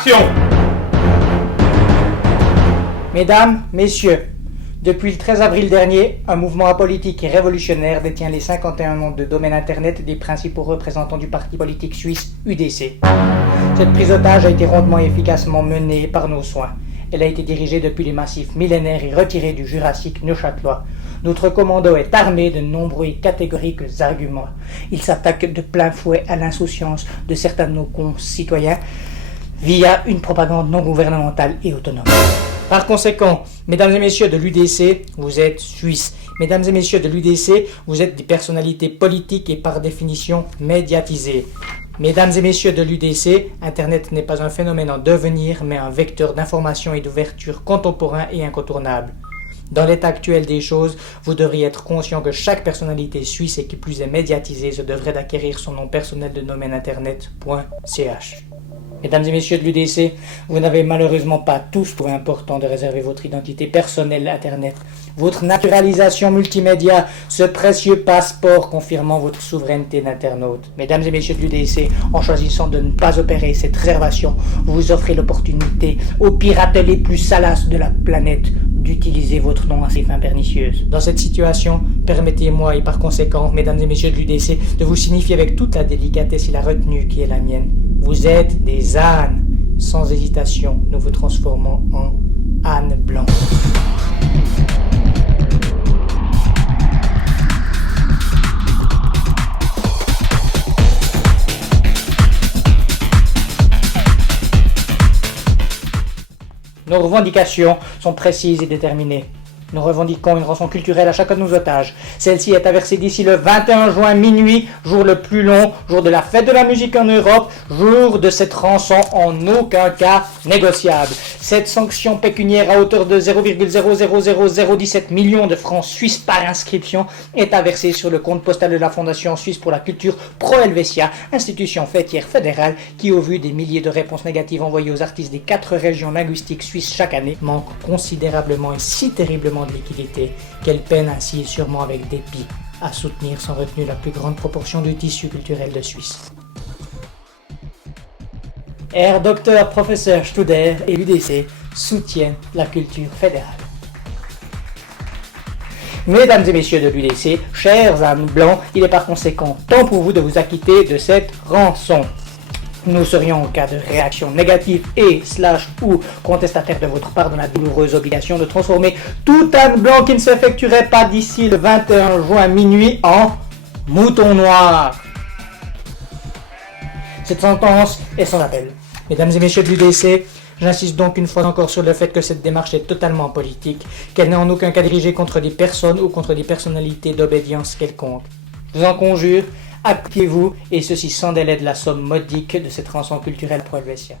Action! Mesdames, Messieurs, depuis le 13 avril dernier, un mouvement apolitique et révolutionnaire détient les 51 noms de domaine internet des principaux représentants du parti politique suisse UDC. Cette prise d'otage a été rondement et efficacement menée par nos soins. Elle a été dirigée depuis les massifs millénaires et retirée du Jurassique neuchâtelois. Notre commando est armé de nombreux et catégoriques arguments. Il s'attaque de plein fouet à l'insouciance de certains de nos concitoyens via une propagande non gouvernementale et autonome. Par conséquent, mesdames et messieurs de l'UDC, vous êtes Suisses. Mesdames et messieurs de l'UDC, vous êtes des personnalités politiques et par définition médiatisées. Mesdames et messieurs de l'UDC, Internet n'est pas un phénomène en devenir, mais un vecteur d'information et d'ouverture contemporain et incontournable. Dans l'état actuel des choses, vous devriez être conscient que chaque personnalité suisse et qui plus est médiatisée se devrait d'acquérir son nom personnel de domaine internet.ch. Mesdames et messieurs de l'UDC, vous n'avez malheureusement pas tous trouvé important de réserver votre identité personnelle Internet, votre naturalisation multimédia, ce précieux passeport confirmant votre souveraineté d'internaute. Mesdames et messieurs de l'UDC, en choisissant de ne pas opérer cette réservation, vous vous offrez l'opportunité aux pirates les plus salaces de la planète d'utiliser votre nom à ses fins pernicieuses. Dans cette situation, permettez-moi et par conséquent, mesdames et messieurs de l'UDC, de vous signifier avec toute la délicatesse et la retenue qui est la mienne. Vous êtes des ânes. Sans hésitation, nous vous transformons en ânes blancs. Nos revendications sont précises et déterminées. Nous revendiquons une rançon culturelle à chacun de nos otages. Celle-ci est à verser d'ici le 21 juin minuit, jour le plus long, jour de la fête de la musique en Europe, jour de cette rançon en aucun cas négociable. Cette sanction pécuniaire à hauteur de 0,000017 millions de francs suisses par inscription est à verser sur le compte postal de la Fondation Suisse pour la Culture Pro Helvetia, institution fêtière fédérale qui, au vu des milliers de réponses négatives envoyées aux artistes des 4 régions linguistiques suisses chaque année, manque considérablement et si terriblement de liquidité qu'elle peine ainsi et sûrement avec dépit à soutenir sans retenue la plus grande proportion du tissu culturel de Suisse. Herr Dr. Professeur Studer et l'UDC soutiennent la culture fédérale. Mesdames et messieurs de l'UDC, chers âmes blancs, il est par conséquent temps pour vous de vous acquitter de cette rançon. Nous serions en cas de réaction négative ou contestataire de votre part dans la douloureuse obligation de transformer tout âne blanc qui ne s'effectuerait pas d'ici le 21 juin minuit en mouton noir. Cette sentence est sans appel. Mesdames et messieurs de l'UDC, j'insiste donc une fois encore sur le fait que cette démarche est totalement politique, qu'elle n'est en aucun cas dirigée contre des personnes ou contre des personnalités d'obédience quelconque. Je vous en conjure, activez-vous, et ceci sans délai de la somme modique de cette rançon culturelle pro Helvetia.